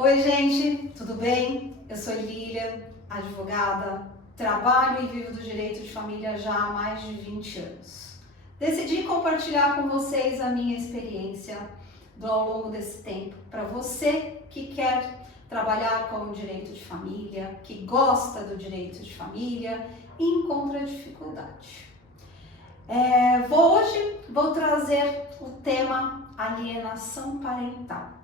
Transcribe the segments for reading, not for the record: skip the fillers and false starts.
Oi, gente, tudo bem? Eu sou Lília, advogada, trabalho e vivo do direito de família já há mais de 20 anos. Decidi compartilhar com vocês a minha experiência ao longo desse tempo, para você que quer trabalhar com o direito de família, que gosta do direito de família e encontra dificuldade. Hoje vou trazer o tema alienação parental.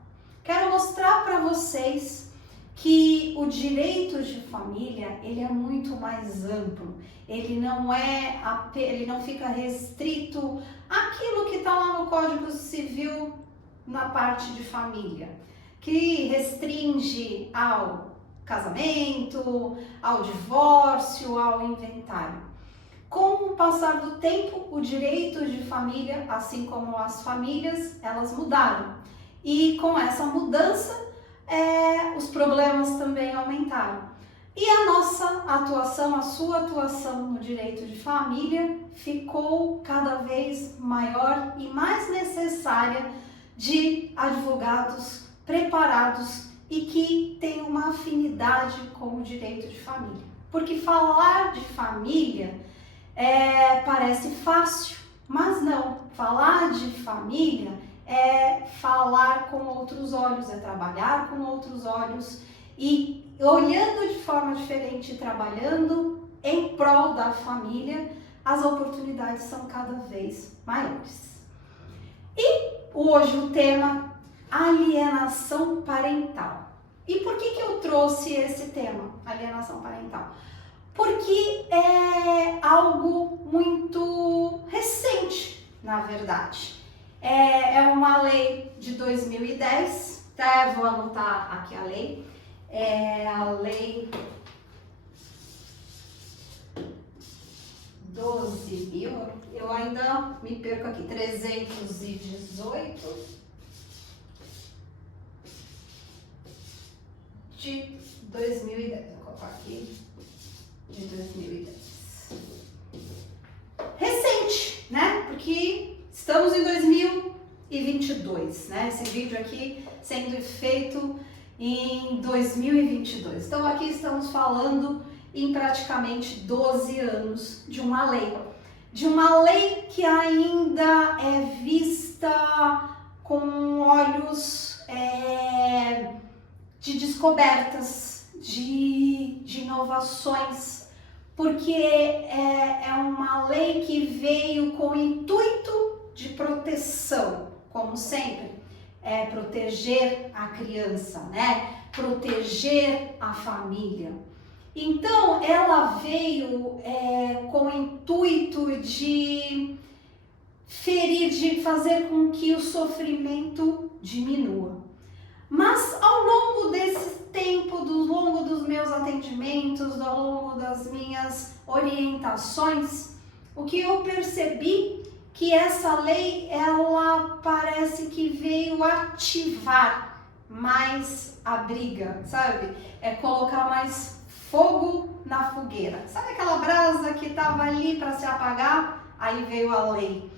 Quero mostrar para vocês que o direito de família ele é muito mais amplo. Ele não fica restrito àquilo que está lá no Código Civil na parte de família, que restringe ao casamento, ao divórcio, ao inventário. Com o passar do tempo, o direito de família, assim como as famílias, elas mudaram. E com essa mudança, os problemas também aumentaram. E a nossa atuação, a sua atuação no direito de família ficou cada vez maior e mais necessária de advogados preparados e que têm uma afinidade com o direito de família. Porque falar de família parece fácil, mas não. Falar de família é falar com outros olhos, é trabalhar com outros olhos e olhando de forma diferente, trabalhando em prol da família, as oportunidades são cada vez maiores. E hoje o tema alienação parental. E por que eu trouxe esse tema, alienação parental? Porque é algo muito recente, na verdade. É uma lei de 2010, tá? Vou anotar aqui a lei. É a lei 12.000, eu ainda me perco aqui, 318 de 2010. Vou colocar aqui de 2010. Recente, né? Porque estamos em 2022, né? Esse vídeo aqui sendo feito em 2022. Então aqui estamos falando em praticamente 12 anos de uma lei. De uma lei que ainda é vista com olhos de descobertas, de inovações, porque é uma lei que veio com o intuito de proteção, como sempre, proteger a criança, né? Proteger a família. Então, ela veio com o intuito de ferir, de fazer com que o sofrimento diminua. Mas ao longo desse tempo, ao longo dos meus atendimentos, ao longo das minhas orientações, o que eu percebi que essa lei, ela parece que veio ativar mais a briga, sabe? Colocar mais fogo na fogueira. Sabe aquela brasa que estava ali para se apagar? Aí veio a lei.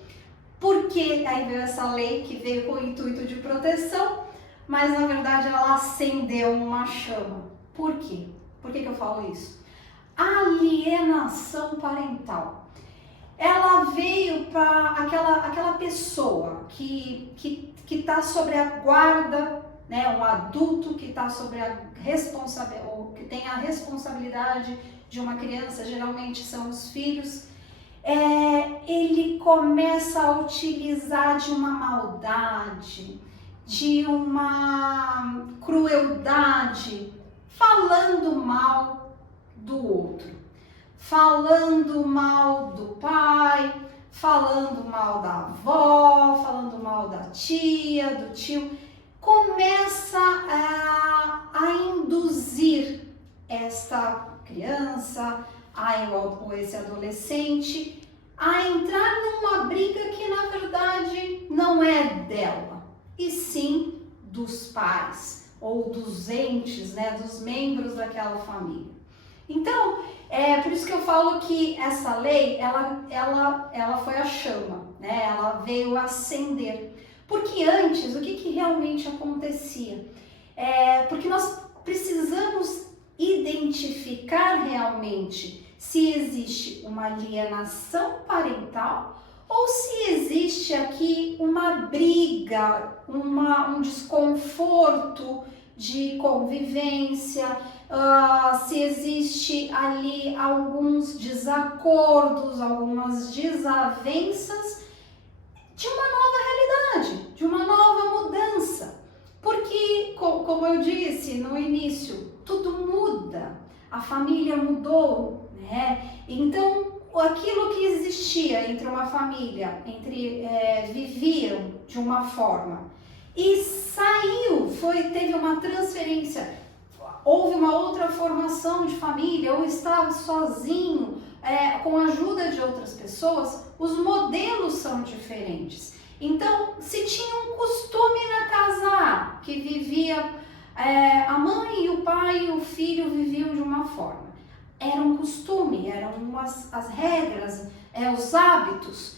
Por que aí veio essa lei que veio com o intuito de proteção? Mas na verdade ela acendeu uma chama. Por quê? Por que eu falo isso? Alienação parental. Ela veio para aquela pessoa que está sobre a guarda, né? Um adulto que está sobre a responsabilidade, ou que tem a responsabilidade de uma criança, geralmente são os filhos. Ele começa a utilizar de uma maldade, de uma crueldade, falando mal do outro, falando mal do pai, falando mal da avó, falando mal da tia, do tio. Começa a induzir essa criança, ou esse adolescente, a entrar numa briga que na verdade não é dela, e sim dos pais ou dos entes, né, dos membros daquela família. Então, por isso que eu falo que essa lei, ela foi a chama, né? Ela veio acender. Porque antes, o que realmente acontecia? Porque nós precisamos identificar realmente se existe uma alienação parental ou se existe aqui uma briga, um desconforto de convivência, se existe ali alguns desacordos, algumas desavenças de uma nova realidade, de uma nova mudança. Porque, como eu disse no início, tudo muda, a família mudou, né? Então, aquilo que existia entre uma família, viviam de uma forma e saiu, teve uma transferência, houve uma outra formação de família, ou estava sozinho, com a ajuda de outras pessoas, os modelos são diferentes. Então, se tinha um costume na casa que vivia, a mãe e o pai e o filho viviam de uma forma. Era um costume, eram as regras, os hábitos,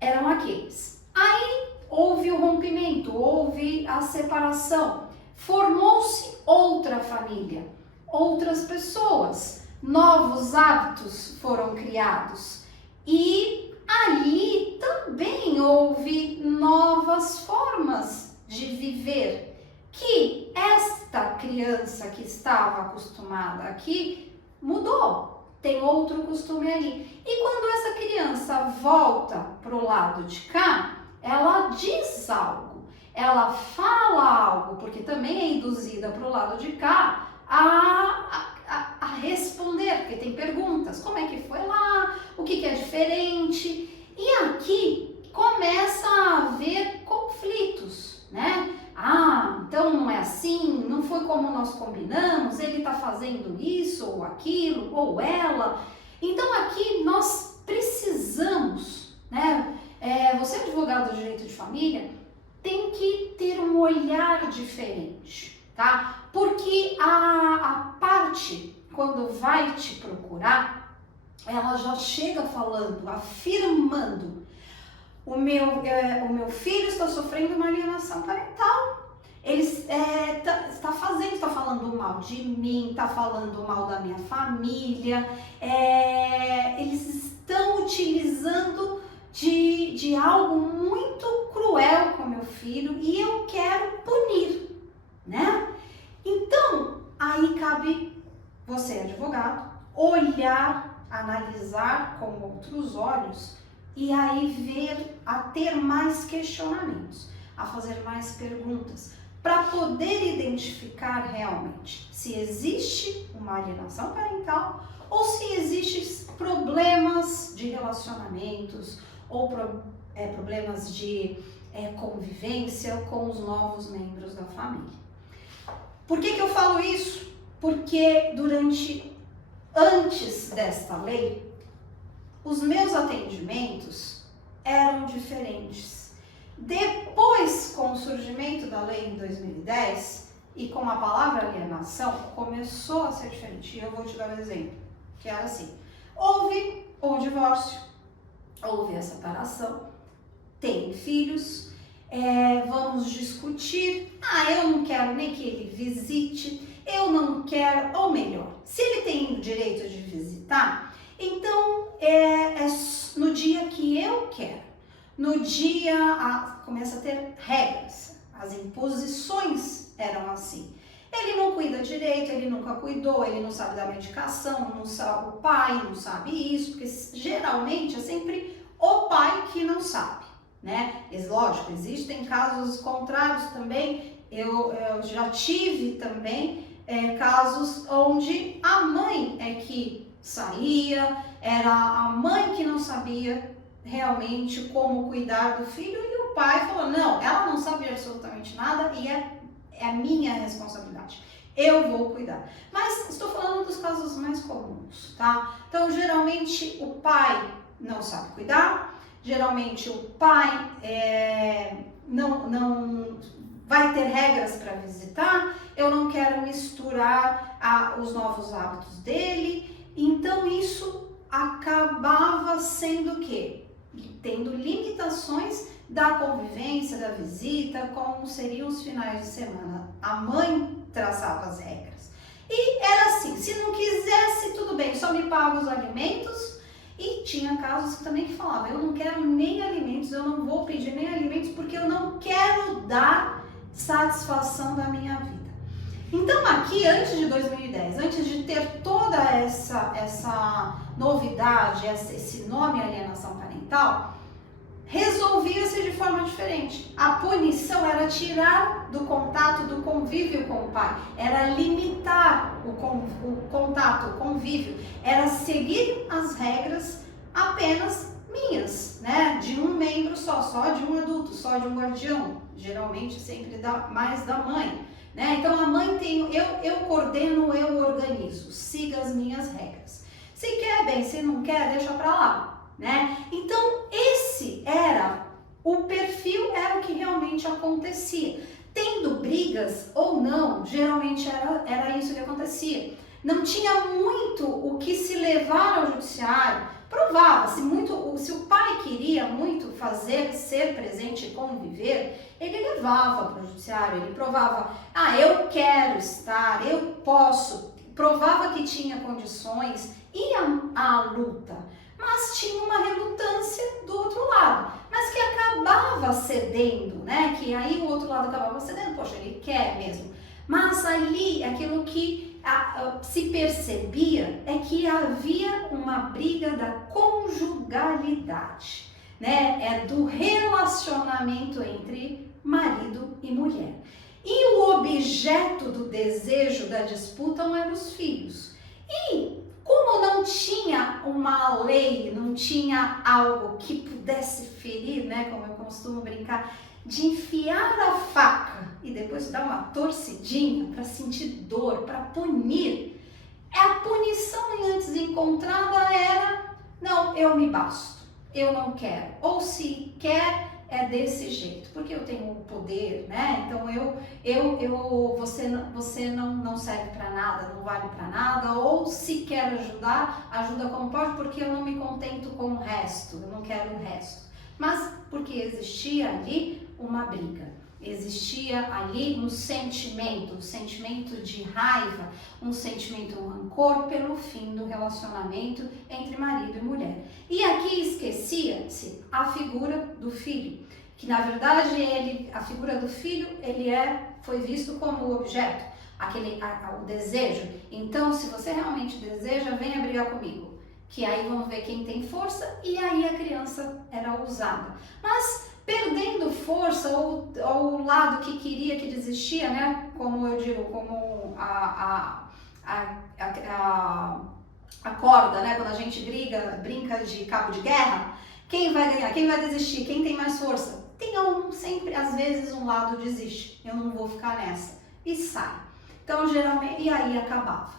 eram aqueles. Aí houve o rompimento, houve a separação, formou-se outra família, outras pessoas, novos hábitos foram criados e ali também houve novas formas de viver que esta criança que estava acostumada aqui mudou, tem outro costume ali. E quando essa criança volta para o lado de cá, ela diz algo, ela fala algo, porque também é induzida para o lado de cá a responder, porque tem perguntas, como é que foi lá, o que é diferente, e aqui começa a haver conflitos, né? Então não é assim, não foi como nós combinamos, ele está fazendo isso ou aquilo, ou ela. Então aqui nós precisamos, né? Você é advogado de direito de família, tem que ter um olhar diferente, tá? Porque a parte, quando vai te procurar, ela já chega falando, afirmando: o meu filho está sofrendo uma alienação parental. Ele está falando mal de mim, está falando mal da minha família, eles estão utilizando de algo muito cruel com meu filho e eu quero punir, né? Então, aí cabe você, advogado, olhar, analisar com outros olhos e aí ter mais questionamentos, a fazer mais perguntas, para poder identificar realmente se existe uma alienação parental ou se existem problemas de relacionamentos ou problemas de convivência com os novos membros da família. Por que eu falo isso? Porque antes desta lei, os meus atendimentos eram diferentes. Depois, com o surgimento da lei em 2010 e com a palavra alienação, começou a ser diferente. E eu vou te dar um exemplo, que era assim: houve o divórcio, houve a separação, tem filhos, vamos discutir, eu não quero nem que ele visite, eu não quero, ou melhor, se ele tem o direito de visitar, então é no dia que eu quero. No dia, começa a ter regras, as imposições eram assim. Ele não cuida direito, ele nunca cuidou, ele não sabe da medicação, não sabe, o pai não sabe isso, porque geralmente é sempre o pai que não sabe, né? Lógico, existem casos contrários também, eu já tive também casos onde a mãe é que saía, era a mãe que não sabia realmente como cuidar do filho e o pai falou: não, ela não sabe absolutamente nada e é a minha responsabilidade, eu vou cuidar. Mas estou falando dos casos mais comuns, tá? Então, geralmente o pai não sabe cuidar, geralmente o pai não vai ter regras para visitar, eu não quero misturar os novos hábitos dele, então isso acabava sendo o quê? Tendo limitações da convivência, da visita, como seriam os finais de semana. A mãe traçava as regras. E era assim, se não quisesse, tudo bem, só me paga os alimentos. E tinha casos também que falavam, eu não quero nem alimentos, eu não vou pedir nem alimentos, porque eu não quero dar satisfação da minha vida. Então aqui, antes de 2010, antes de ter toda essa novidade, esse nome alienação parental, resolvia-se de forma diferente. A punição era tirar do contato, do convívio com o pai, era limitar o contato, o convívio, era seguir as regras apenas minhas, né? De um membro só de um adulto, só de um guardião, geralmente sempre mais da mãe, né? Então a mãe tem, eu coordeno, eu organizo, siga as minhas regras. Se quer, bem, se não quer, deixa pra lá, né? Então esse era o perfil, era o que realmente acontecia. Tendo brigas ou não, geralmente era isso que acontecia. Não tinha muito o que se levar ao judiciário. Provava-se muito, se o pai queria muito fazer, ser presente e conviver, ele levava para o judiciário, ele provava, eu quero estar, eu posso, provava que tinha condições, ia à luta, mas tinha uma relutância do outro lado, mas que acabava cedendo, né? Que aí o outro lado acabava cedendo, poxa, ele quer mesmo. Mas ali, aquilo que se percebia é que havia uma briga da conjugalidade, né? É do relacionamento entre marido e mulher. E o objeto do desejo da disputa eram os filhos. E como não tinha uma lei, não tinha algo que pudesse ferir, né, como eu costumo brincar, de enfiar a faca e depois dar uma torcidinha para sentir dor, para punir, a punição antes encontrada era, não, eu me basto, eu não quero, ou se quer, é desse jeito, porque eu tenho o poder, né? Então você não serve para nada, não vale para nada, ou se quer ajudar, ajuda como pode, porque eu não me contento com o resto, eu não quero o resto. Mas porque existia ali uma briga, existia ali um sentimento de raiva, um sentimento, um rancor pelo fim do relacionamento entre marido e mulher. E aqui esquecia-se a figura do filho, que na verdade a figura do filho foi visto como o objeto, o desejo. Então, se você realmente deseja, venha brigar comigo, que aí vamos ver quem tem força, e aí a criança era usada. Mas perdendo força, ou o lado que queria, que desistia, né? Como eu digo, como a corda, né? Quando a gente brinca de cabo de guerra, quem vai ganhar? Quem vai desistir? Quem tem mais força? Tem sempre, às vezes, um lado desiste. Eu não vou ficar nessa. E sai. Então, geralmente, e aí acabava.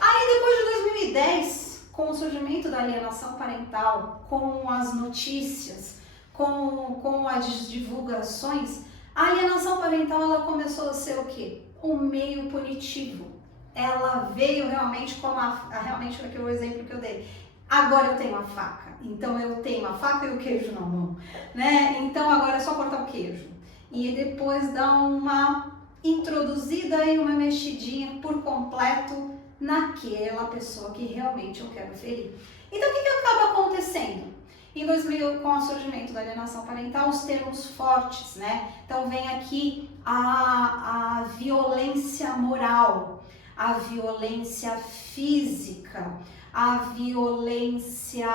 Aí, depois de 2010, com o surgimento da alienação parental, com as notícias, com as divulgações, a alienação parental ela começou a ser o quê? Um meio punitivo. Ela veio realmente como realmente aquele exemplo que eu dei. Agora eu tenho a faca, então eu tenho a faca e o queijo na mão, né? Então agora é só cortar o queijo. E depois dar uma introduzida e uma mexidinha por completo naquela pessoa que realmente eu quero ferir. Então o que acaba acontecendo? Em 2000, com o surgimento da alienação parental, os termos fortes, né? Então vem aqui a violência moral, a violência física, a violência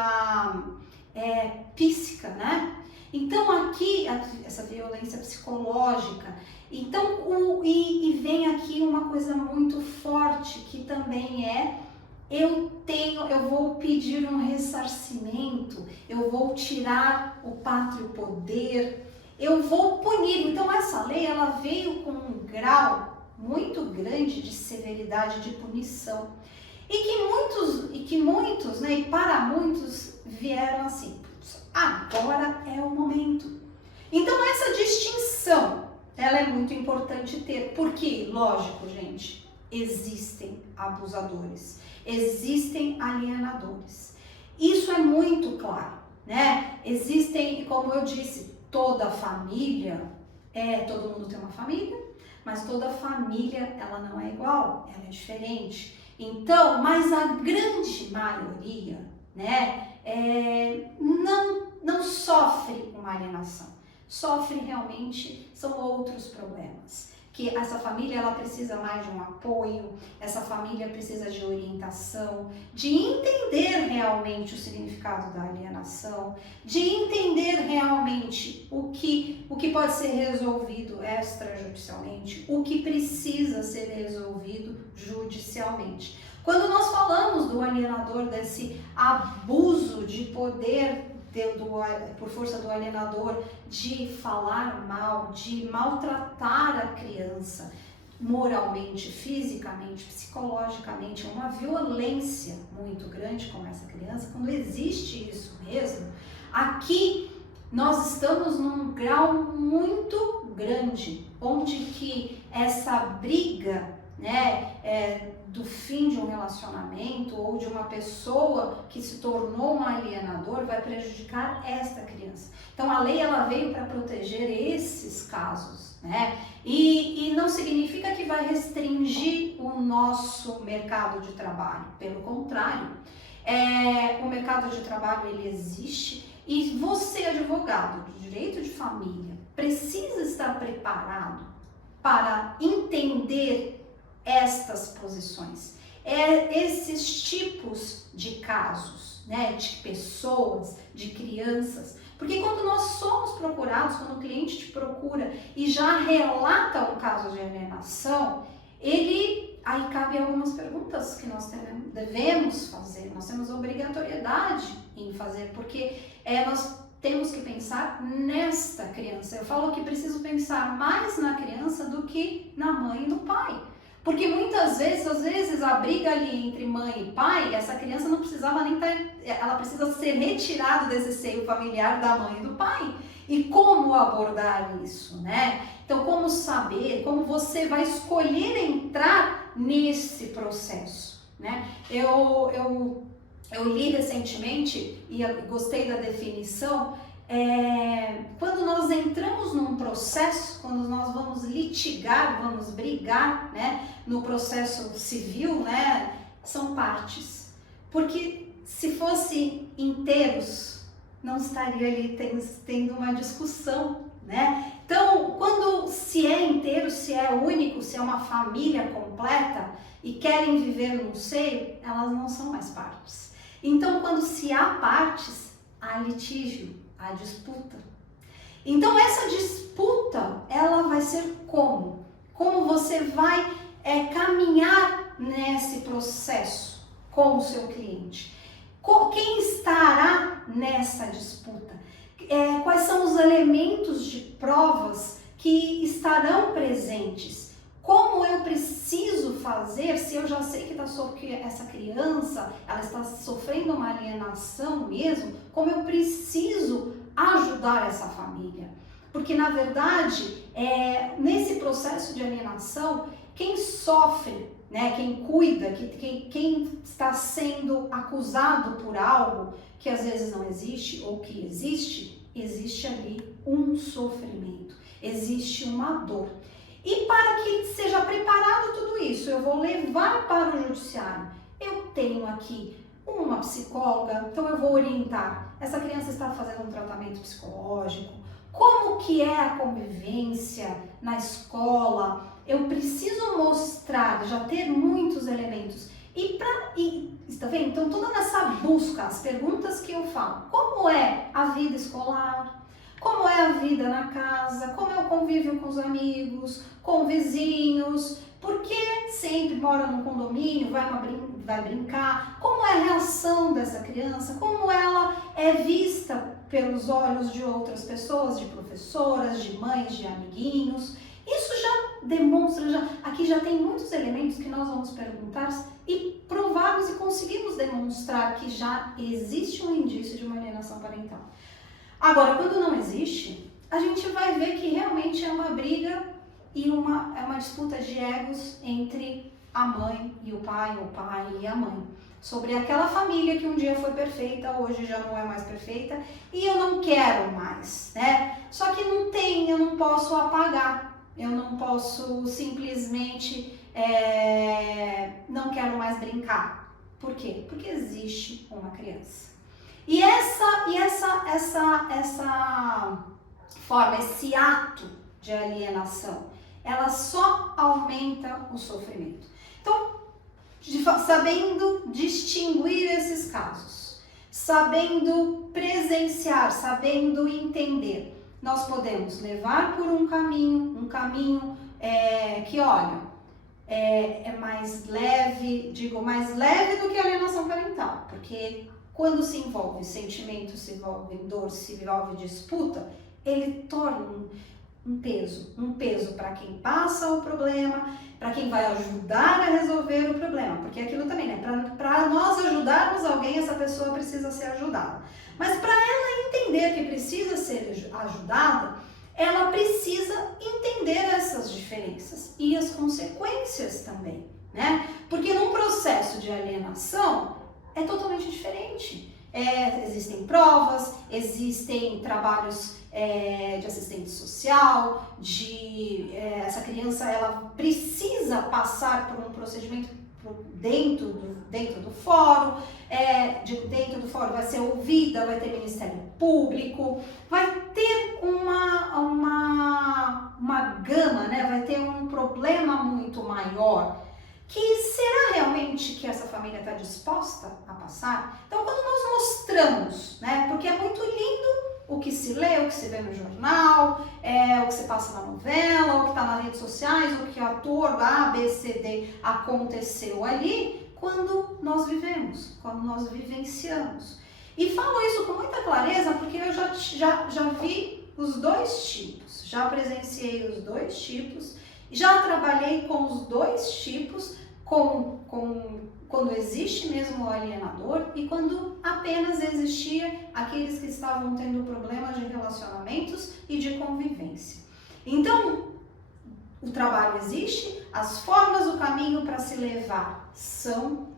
psíquica, né? Então aqui, essa violência psicológica, então e vem aqui uma coisa muito forte que também eu vou pedir um ressarcimento, eu vou tirar o pátrio poder, eu vou punir. Então essa lei ela veio com um grau muito grande de severidade, de punição. E que muitos, né, e para muitos vieram assim, agora é o momento. Então essa distinção, ela é muito importante ter, porque, lógico, gente, existem abusadores, existem alienadores. Isso é muito claro, né? Existem, como eu disse, toda família todo mundo tem uma família, mas toda família ela não é igual, ela é diferente. Então, mas a grande maioria, né, não sofre uma alienação. Sofre realmente, são outros problemas. Que essa família ela precisa mais de um apoio, essa família precisa de orientação, de entender realmente o significado da alienação, de entender realmente o que pode ser resolvido extrajudicialmente, o que precisa ser resolvido judicialmente. Quando nós falamos do alienador, desse abuso de poder por força do alienador, de falar mal, de maltratar a criança moralmente, fisicamente, psicologicamente, uma violência muito grande com essa criança, quando existe isso mesmo, aqui nós estamos num grau muito grande, onde que essa briga, né, do fim de um relacionamento ou de uma pessoa que se tornou um alienador vai prejudicar esta criança. Então a lei ela veio para proteger esses casos, né? E não significa que vai restringir o nosso mercado de trabalho, pelo contrário, o mercado de trabalho ele existe e você, advogado de direito de família, precisa estar preparado para entender estas posições, esses tipos de casos, né, de pessoas, de crianças, porque quando nós somos procurados, quando o cliente te procura e já relata um caso de alienação, aí cabe algumas perguntas que nós devemos fazer, nós temos obrigatoriedade em fazer, porque nós temos que pensar nesta criança. Eu falo que preciso pensar mais na criança do que na mãe e no pai. Porque muitas vezes, às vezes, a briga ali entre mãe e pai, essa criança não precisava nem estar, ela precisa ser retirada desse seio familiar da mãe e do pai. E como abordar isso, né? Então, como saber, como você vai escolher entrar nesse processo, né? Eu li recentemente e gostei da definição. Quando nós entramos num processo, quando nós vamos litigar, vamos brigar, né, no processo civil, né, são partes. Porque se fossem inteiros, não estaria ali tendo uma discussão, né? Então, quando se é inteiro, se é único, se é uma família completa e querem viver num seio, elas não são mais partes. Então, quando se há partes, há litígio, há disputa. Então essa disputa, ela vai ser como? Como você vai caminhar nesse processo com o seu cliente? Quem estará nessa disputa? Quais são os elementos de provas que estarão presentes? Como eu preciso fazer se eu já sei que essa criança ela está sofrendo uma alienação mesmo? Como eu preciso ajudar essa família? Porque na verdade, nesse processo de alienação, quem sofre, né, quem cuida, quem está sendo acusado por algo que às vezes não existe ou que existe ali um sofrimento, existe uma dor. E para que seja preparado tudo isso, eu vou levar para o judiciário. Eu tenho aqui uma psicóloga, então eu vou orientar. Essa criança está fazendo um tratamento psicológico. Como que é a convivência na escola? Eu preciso mostrar, já ter muitos elementos. Está vendo? Então, toda nessa busca, as perguntas que eu falo. Como é a vida escolar? Como é a vida na casa, como é o convívio com os amigos, com vizinhos, porque sempre mora num condomínio, vai brincar, como é a reação dessa criança, como ela é vista pelos olhos de outras pessoas, de professoras, de mães, de amiguinhos. Isso já demonstra, aqui já tem muitos elementos que nós vamos perguntar e provarmos e conseguimos demonstrar que já existe um indício de uma alienação parental. Agora, quando não existe, a gente vai ver que realmente é uma briga e uma disputa de egos entre a mãe e o pai e a mãe. Sobre aquela família que um dia foi perfeita, hoje já não é mais perfeita e eu não quero mais, né? Só que eu não posso apagar, eu não posso simplesmente não quero mais brincar. Por quê? Porque existe uma criança. E essa forma, esse ato de alienação, ela só aumenta o sofrimento. Então, sabendo distinguir esses casos, sabendo presenciar, sabendo entender, nós podemos levar por um caminho que, olha, é mais leve, mais leve do que a alienação parental, porque quando se envolve sentimento, se envolve dor, se envolve disputa, ele torna um peso para quem passa o problema, para quem vai ajudar a resolver o problema, porque aquilo também, né? Para nós ajudarmos alguém, essa pessoa precisa ser ajudada. Mas para ela entender que precisa ser ajudada, ela precisa entender essas diferenças e as consequências também, né? Porque num processo de alienação é totalmente diferente. Existem provas, existem trabalhos de assistente social, essa criança ela precisa passar por um procedimento dentro do fórum, dentro do fórum vai ser ouvida, vai ter Ministério Público, vai ter uma gama, né? Vai ter um problema muito maior. Que será realmente que essa família está disposta a passar? Então, quando nós mostramos, né? Porque é muito lindo o que se lê, o que se vê no jornal, o que se passa na novela, o que está nas redes sociais, o que o ator A, B, C, D aconteceu ali, quando nós vivemos, quando nós vivenciamos. E falo isso com muita clareza porque eu já vi os dois tipos, já presenciei os dois tipos, já trabalhei com os dois tipos, quando existe mesmo o alienador e quando apenas existia aqueles que estavam tendo problemas de relacionamentos e de convivência. Então, o trabalho existe, as formas, o caminho para se levar são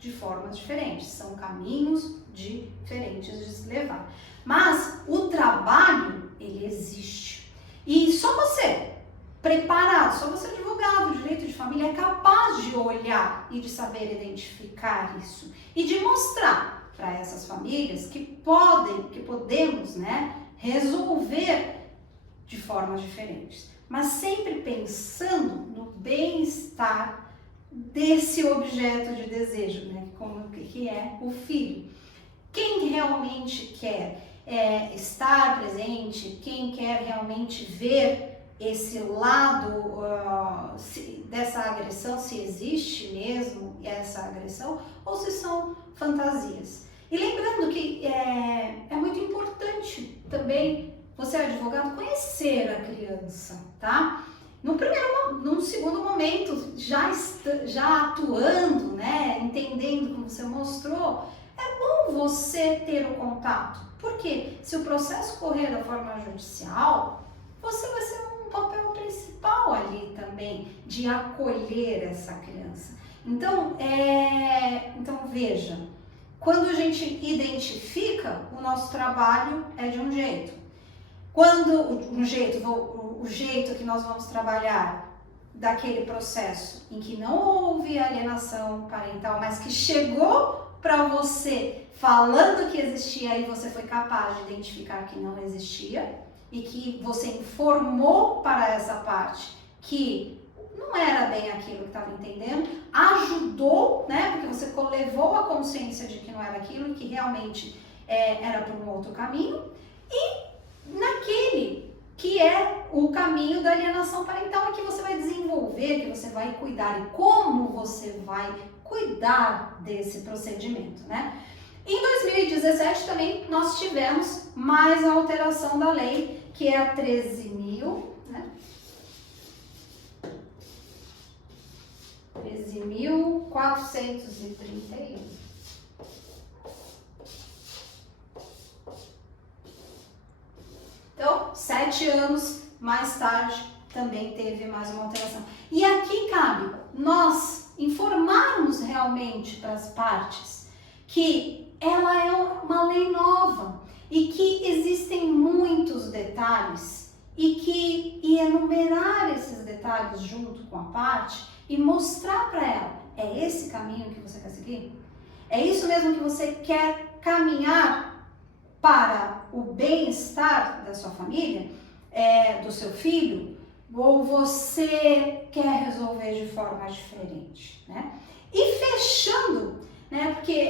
de formas diferentes, são caminhos diferentes de se levar. Mas o trabalho, ele existe. E só você, preparado, só você advogado de direito de família é capaz de olhar e de saber identificar isso e de mostrar para essas famílias que podemos, né, resolver de formas diferentes, mas sempre pensando no bem-estar desse objeto de desejo, né, que é o filho. Quem realmente quer estar presente, quem quer realmente ver esse lado dessa agressão, se existe mesmo essa agressão ou se são fantasias. E lembrando que é muito importante também você, advogado, conhecer a criança, tá? Num segundo momento, já atuando, né, entendendo como você mostrou, é bom você ter o contato, porque se o processo correr da forma judicial, você vai ser um papel principal ali também de acolher essa criança. Então veja, quando a gente identifica, o nosso trabalho é de um jeito. O jeito que nós vamos trabalhar daquele processo em que não houve alienação parental, mas que chegou para você falando que existia e você foi capaz de identificar que não existia e que você informou para essa parte que não era bem aquilo que estava entendendo, ajudou, né, porque você levou a consciência de que não era aquilo e que realmente era por um outro caminho, e naquele que é o caminho da alienação parental, que você vai desenvolver, que você vai cuidar e como você vai cuidar desse procedimento, né? Em 2017 também nós tivemos mais a alteração da lei, que é a 13.000, né? 13.431. Então, 7 anos mais tarde também teve mais uma alteração. E aqui cabe nós informarmos realmente para as partes que ela é uma lei nova e que existem muitos detalhes e enumerar esses detalhes junto com a parte e mostrar para ela, é esse caminho que você quer seguir? É isso mesmo que você quer caminhar para o bem-estar da sua família, do seu filho? Ou você quer resolver de forma diferente, né? E fechando, né? Porque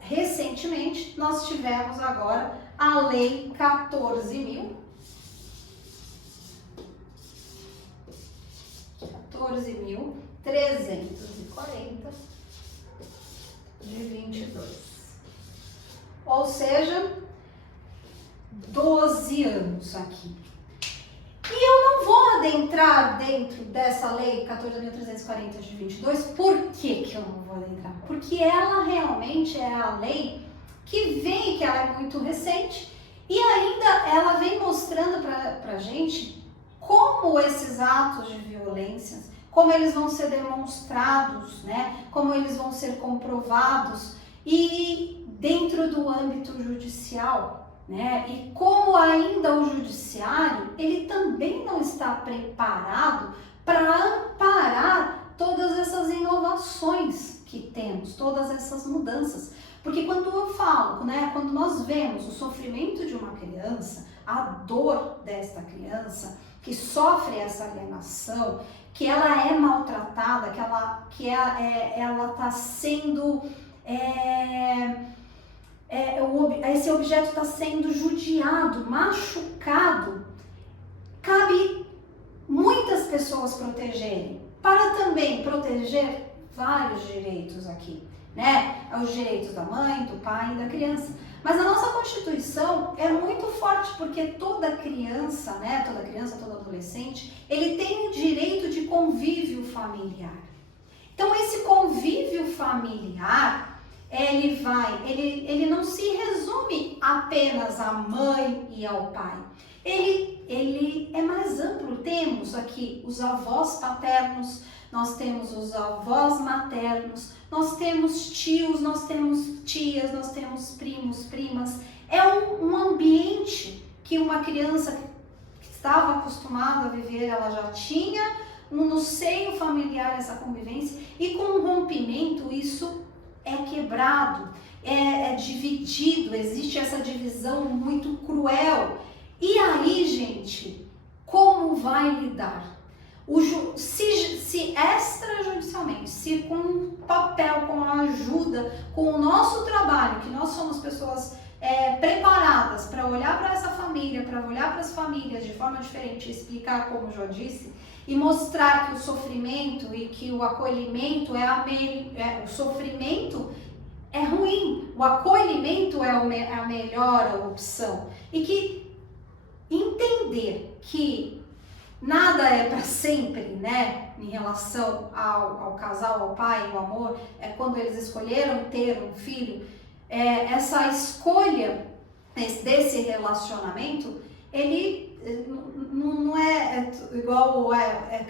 recentemente nós tivemos agora a Lei 14.340 de 22. Ou seja, 12 anos aqui. E eu não vou adentrar dentro dessa lei 14.340 de 22. Por que eu não vou adentrar? Porque ela realmente é a lei que ela é muito recente e ainda ela vem mostrando pra gente como esses atos de violência, como eles vão ser demonstrados, né? Como eles vão ser comprovados e dentro do âmbito judicial. Né? E como ainda o judiciário, ele também não está preparado para amparar todas essas inovações que temos, todas essas mudanças. Porque quando eu falo, né, quando nós vemos o sofrimento de uma criança, a dor desta criança, que sofre essa alienação, que ela é maltratada, que ela está sendo... esse objeto está sendo judiado, machucado, cabe muitas pessoas protegerem, para também proteger vários direitos aqui, né? Os direitos da mãe, do pai e da criança. Mas a nossa Constituição é muito forte, porque toda criança, né? Todo adolescente, ele tem o direito de convívio familiar. Então, esse convívio familiar, ele não se resume apenas à mãe e ao pai. Ele é mais amplo. Temos aqui os avós paternos, nós temos os avós maternos, nós temos tios, nós temos tias, nós temos primos, primas. É um ambiente que uma criança que estava acostumada a viver, ela já tinha no seio familiar essa convivência, e com o rompimento isso é quebrado, é dividido, existe essa divisão muito cruel. E aí, gente, como vai lidar? Se extrajudicialmente, se com um papel, com a ajuda, com o nosso trabalho, que nós somos pessoas preparadas para olhar para essa família, para olhar para as famílias de forma diferente, explicar, como eu já disse, e mostrar que o sofrimento e que o acolhimento o sofrimento é ruim, o acolhimento é a melhor opção. E que entender que nada é para sempre, né? Em relação ao casal, ao pai, ao amor, quando eles escolheram ter um filho, essa escolha desse relacionamento, ele não é igual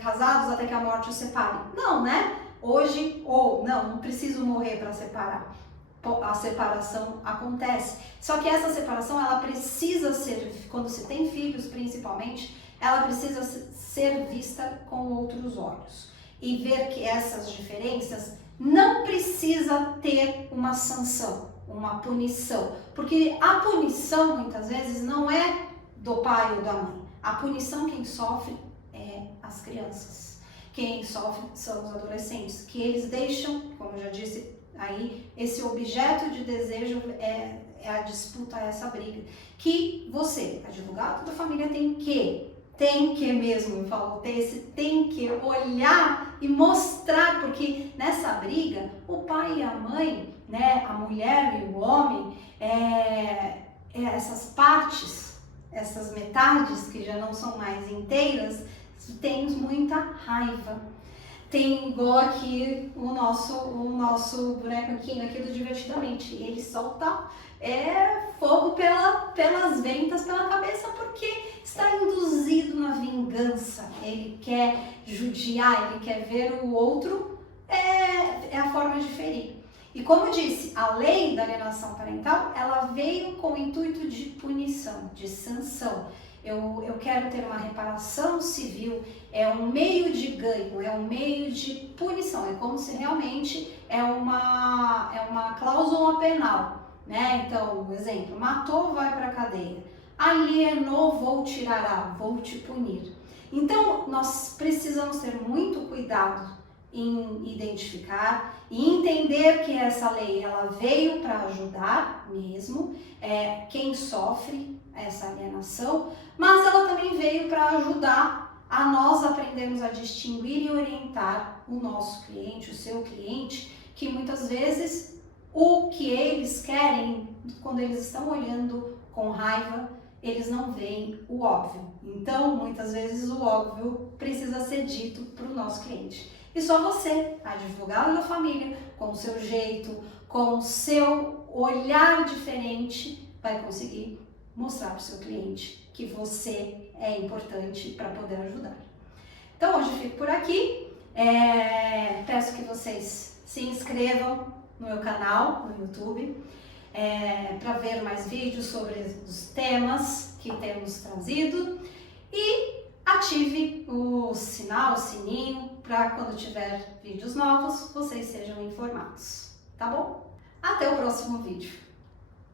casados até que a morte os separe. Não, né? Hoje, não preciso morrer para separar. A separação acontece. Só que essa separação, ela precisa ser, quando se tem filhos principalmente, ela precisa ser vista com outros olhos. E ver que essas diferenças não precisa ter uma sanção, uma punição. Porque a punição, muitas vezes, não é do pai ou da mãe. A punição, quem sofre é as crianças. Quem sofre são os adolescentes, que eles deixam, como eu já disse aí, esse objeto de desejo é a disputa, essa briga. Que você, advogado da família, tem que mesmo, eu falo, tem que olhar e mostrar, porque nessa briga, o pai e a mãe, né, a mulher e o homem, essas partes, essas metades que já não são mais inteiras, têm muita raiva. Tem igual aqui o nosso bonequinho aqui do Divertidamente. Ele solta fogo pelas ventas, pela cabeça, porque está induzido na vingança. Ele quer judiar, ele quer ver o outro é a forma de ferir. E como eu disse, a lei da alienação parental, ela veio com o intuito de punição, de sanção. Eu quero ter uma reparação civil, é um meio de ganho, é um meio de punição, é como se realmente é uma cláusula penal, né? Então, exemplo, matou, vai para a cadeia, alienou, vou tirar, vou te punir. Então, nós precisamos ter muito cuidado em identificar e entender que essa lei ela veio para ajudar mesmo quem sofre essa alienação, mas ela também veio para ajudar a nós aprendermos a distinguir e orientar o nosso cliente, o seu cliente, que muitas vezes o que eles querem, quando eles estão olhando com raiva, eles não veem o óbvio. Então, muitas vezes o óbvio precisa ser dito para o nosso cliente. E só você, advogado da família, com o seu jeito, com o seu olhar diferente, vai conseguir mostrar para o seu cliente que você é importante para poder ajudar. Então, hoje eu fico por aqui. Peço que vocês se inscrevam no meu canal, no YouTube, para ver mais vídeos sobre os temas que temos trazido e ative o sinal, o sininho, para quando tiver vídeos novos, vocês sejam informados, tá bom? Até o próximo vídeo!